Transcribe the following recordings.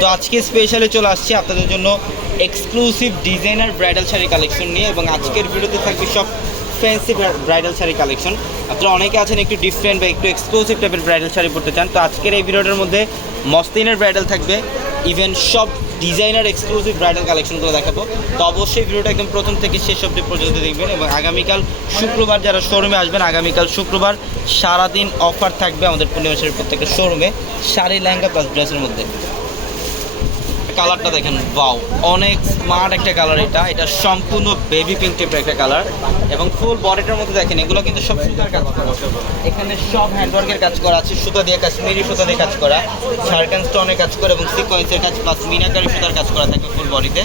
তো আজকে স্পেশালে চলে আসছি আপনাদের জন্য exclusive designer bridal sari collection নিয়ে এবং আজকের ভিডিওতে থাকবে সব ফ্যান্সি ব্রাইডাল শাড়ি কালেকশন আপনারা অনেকে আছেন একটু ডিফারেন্ট বা একটু এক্সক্লুসিভ টাইপের ব্রাইডাল শাড়ি পরতে চান। তো আজকের এই ভিডিওটার মধ্যে মস্তিনের ব্রাইডাল থাকবে ইভেন সব ডিজাইনার এক্সক্লুসিভ ব্রাইডাল কালেকশনগুলো দেখাবো। তো অবশ্যই ভিডিওটা একদম প্রথম থেকে শেষ অব্দি পর্যন্ত দেখবেন এবং আগামীকাল শুক্রবার যারা শোরুমে আসবেন, আগামীকাল শুক্রবার সারাদিন অফার থাকবে আমাদের পূর্ণিমাসের প্রত্যেকটা শোরুমে শাড়ি লেহেঙ্গা প্লাস ড্রেসের মধ্যে। কালারটা দেখেন বাউ অনেক স্মার্ট একটা কালার এটা। এটা সম্পূর্ণ বেবি পিঙ্ক টাইপের একটা কালার। এবং ফুল বডিটার মধ্যে দেখেন, এগুলো কিন্তু সব সুতার কাজ করা। এখানে সব হ্যান্ডওয়ার্কের কাজ করা আছে, সুতা দিয়ে কাশ্মীরি সুতা দিয়ে কাজ করা। সার্কান স্টোনের কাজ করা এবং সিকোয়েন্সের কাজ প্লাস মিনাকারি সুতার কাজ করা থাকে ফুল বডিতে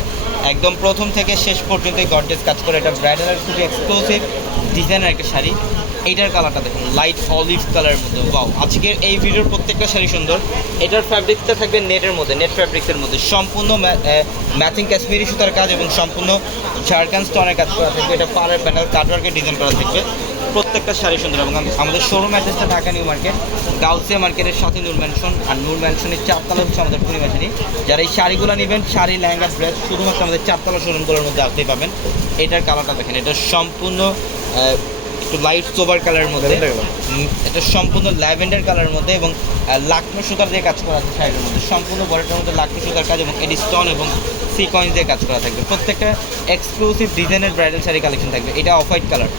একদম প্রথম থেকে শেষ পর্যন্ত গর্জেস কাজ করে। এটা ব্রাইডালের খুবই এক্সক্লুসিভ ডিজাইনের একটা শাড়ি। এইটার কালারটা দেখুন লাইট অলিভ কালারের মধ্যে ওয়াও আজকের এই ভিডিওর প্রত্যেকটা শাড়ি সুন্দর। এটার ফ্যাব্রিকটা থাকবে নেটের মধ্যে নেট ফ্যাব্রিক্সের মধ্যে। সম্পূর্ণ ম্যাথিং কাশ্মীরি সুতার কাজ এবং সম্পূর্ণ ঝাড়খান স্টোনের কাজ করা থাকবে। এটা পাড়ের প্যানেল কাটওয়ার্কের ডিজাইন করা থাকবে। প্রত্যেকটা শাড়ি সুন্দর এবং আমাদের শোরুম অ্যাড্রেসটা ঢাকা নিউ মার্কেট, গাউসিয়া মার্কেটের সাথে নূর ম্যানশন আর নূর ম্যানশনের চারতলা হচ্ছে আমাদের পূর্ণিমা শাড়ি যারা এই শাড়িগুলো নেবেন, শাড়ি, লেহেঙ্গা ড্রেস শুধুমাত্র আমাদের চারতলা শোরুমগুলোর মধ্যে আসতেই পাবেন। এটার কালারটা দেখেন, এটা সম্পূর্ণ একটু লাইট সোবার কালারের মধ্যে এটা সম্পূর্ণ ল্যাভেন্ডার কালারের মধ্যে এবং আহ, সুতার দিয়ে কাজ করা আছে শাড়ির মধ্যে। সম্পূর্ণ বডিটার মধ্যে লাকনো সুতার কাজ এবং এডি স্টোন এবং সিকয়েন্স দিয়ে কাজ করা থাকবে। প্রত্যেকটা এক্সক্লুসিভ ডিজাইনের ব্রাইডাল শাড়ি কালেকশন থাকবে। এটা অফ হোয়াইট কালার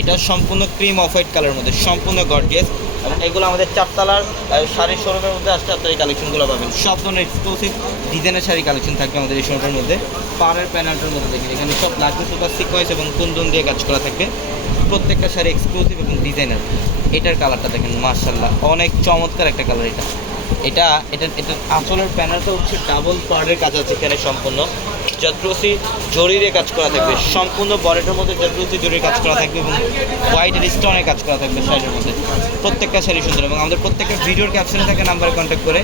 এটা সম্পূর্ণ ক্রিম অফ হোয়াইট কালারের মধ্যে সম্পূর্ণ গর্জিয়াস এবং এগুলো আমাদের চারতলার শাড়ির শোরুমের মধ্যে আসতে আপনার এই কালেকশনগুলো পাবেন। সব ধরনের এক্সক্লুসিভ ডিজাইনের শাড়ি কালেকশন থাকবে আমাদের এই শোরুমের মধ্যে। পাড়ের প্যানেলটার মধ্যে দেখেন এখানে সব লাকড়ি সুতার সিকোয়েন্স এবং কুন্দন দিয়ে কাজ করা থাকবে। প্রত্যেকটা শাড়ি এক্সক্লুসিভ এবং ডিজাইনার এটার কালারটা দেখেন মার্শাল্লাহ অনেক চমৎকার একটা কালার এটা। এটা এটা এটা আঁচলের প্যানেলটা হচ্ছে ডাবল পার্টের কাজ আছে এখানে সম্পূর্ণ। জদ্রসি জরিরে কাজ করা থাকবে, সম্পূর্ণ বরেটের মধ্যে জদ্রসি জরির কাজ করা থাকবে এবং হোয়াইট স্টোনের কাজ করা থাকবে শাড়ির মধ্যে। প্রত্যেকটা শাড়ি সুন্দর এবং আমাদের প্রত্যেকটা ভিডিওর ক্যাপশনে থাকে নাম্বারে কন্ট্যাক্ট করে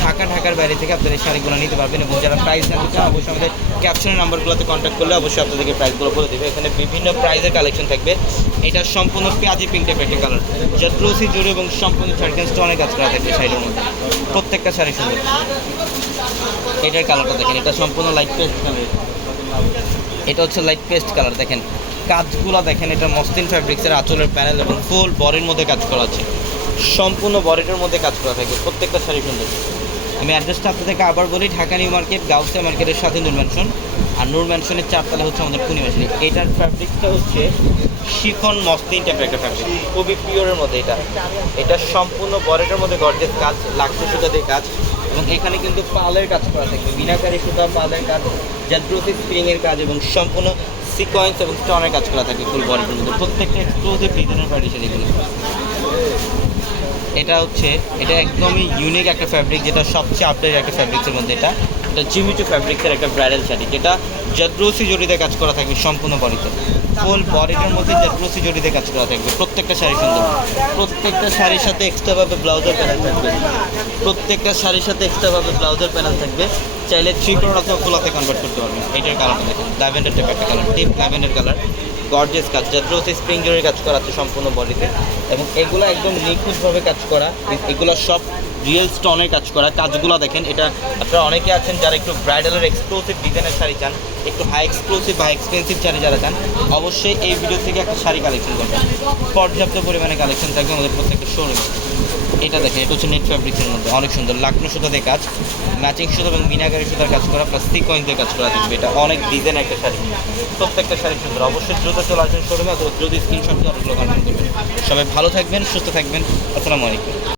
ঢাকা, ঢাকার বাইরে থেকে আপনারা এই শাড়িগুলো নিতে পারবেন এবং যারা প্রাইস জানতে চান, অবশ্যই আমাদের ক্যাপশনের নাম্বারগুলোতে কন্ট্যাক্ট করলে অবশ্যই আপনাদেরকে প্রাইসগুলো বলে দেবে। এখানে বিভিন্ন প্রাইসের কালেকশন থাকবে। এটা সম্পূর্ণ পেঁয়াজি পিঙ্ক টাইপের কালার জদ্রসি জুড়ে এবং সম্পূর্ণ ঝাড়খান অনেক কাজ করা থাকবে শাড়ির মধ্যে। প্রত্যেকটা শাড়ি সুন্দর। এটার কালারটা দেখেন, এটা সম্পূর্ণ লাইট পেস্ট কালার এটা হচ্ছে লাইট পেস্ট কালার দেখেন। কাজগুলো দেখেন, এটা মসলিন ফ্যাব্রিক্সের আঁচলের প্যানেল এবং ফুল বডির মধ্যে কাজ করা আছে। সম্পূর্ণ বডিটার মধ্যে কাজ করা থাকবে প্রত্যেকটা শাড়ি সুন্দর। আমি অ্যাড্রেসটা আপনাদেরকে আবার বলি, ঢাকা নিউ মার্কেট, গাউসিয়া মার্কেটের সাথে নূর ম্যানশন আর নূর ম্যানশনের চারতলা হচ্ছে আমাদের পূর্ণিমা শাড়ি এটার ফ্যাব্রিকটা হচ্ছে শিফন মসলিন টাইপের একটা ফ্যাব্রিক খুবই পিওরের মধ্যে এটা। এটা সম্পূর্ণ বডিটার মধ্যে গর্জেস কাজ লাক্সি সুতা দিয়ে কাজ। এবং এখানে কিন্তু পালের কাজ করা থাকবে। মিনাকারি সুতা, পালের কাজ জাদ্রসি স্প্রিংয়ের কাজ এবং সম্পূর্ণ সিকোয়েন্স এবং স্টোনের কাজ করা থাকবে ফুল বডির মধ্যে। প্রত্যেকটা এক্সক্লুসিভ ডিজাইনের পার্টিশন এগুলো এটা হচ্ছে, এটা একদমই ইউনিক একটা ফ্যাব্রিক যেটা সবচেয়ে আপডেট একটা ফ্যাব্রিক্সের মধ্যে এটা। এটা জিমিচু ফ্যাব্রিক্সের একটা ব্রাইডাল শাড়ি, যেটা জাদ্রসি জড়িতে কাজ করা থাকবে সম্পূর্ণ বডিতে। ফুল বডিটার মধ্যে জাদ্রসি জড়িতে কাজ করা থাকবে। প্রত্যেকটা শাড়ি সুন্দর প্রত্যেকটা শাড়ির সাথে এক্সট্রাভাবে ব্লাউজের প্যানেল থাকবে। প্রত্যেকটা শাড়ির সাথে এক্সট্রাভাবে ব্লাউজের প্যানেল থাকবে। চাইলে থ্রি কোন অথবা ফুলাতে কনভার্ট করতে পারবেন। এটার কালারটা দেখুন। ল্যাভেন্ডার টাইপ একটা colour deep lavender colour gorgeous কাজ। জাদ্রসি স্প্রিং জয়ের কাজ করা আছে সম্পূর্ণ বডিতে এবং এগুলো একদম নিখুঁতভাবে কাজ করা। এগুলো সব রিয়েল স্টোনের কাজ করা। কাজগুলো দেখেন, এটা আপনারা অনেকে আছেন যারা একটু ব্রাইডালের এক্সক্লুসিভ ডিজাইনের শাড়ি চান, একটু হাই এক্সক্লুসিভ বা এক্সপেন্সিভ শাড়ি যারা চান, অবশ্যই এই ভিডিও থেকে একটা শাড়ি কালেকশন করবেন। পর্যাপ্ত পরিমাণে কালেকশন থাকবে আমাদের প্রত্যেকটা শোরুমে এটা দেখেন, এটা হচ্ছে নেট ফ্যাব্রিক্সের মধ্যে, অনেক সুন্দর। লাকনো সুতা দিয়ে কাজ ম্যাচিং সুতা এবং মিনাকারি সুতার কাজ করা প্লাস সিকোয়েন্স দিয়ে কাজ করা থাকবে। এটা অনেক ডিজাইন একটা শাড়ি। প্রত্যেকটা শাড়ি সুন্দর। অবশ্যই দ্রুত চলে আসবেন শোরুমে অথবা দ্রুত স্ক্রিনশট দিয়ে অনেকগুলো কনফার্ম করবেন। সবাই ভালো থাকবেন, সুস্থ থাকবেন। আসসালামু আলাইকুম।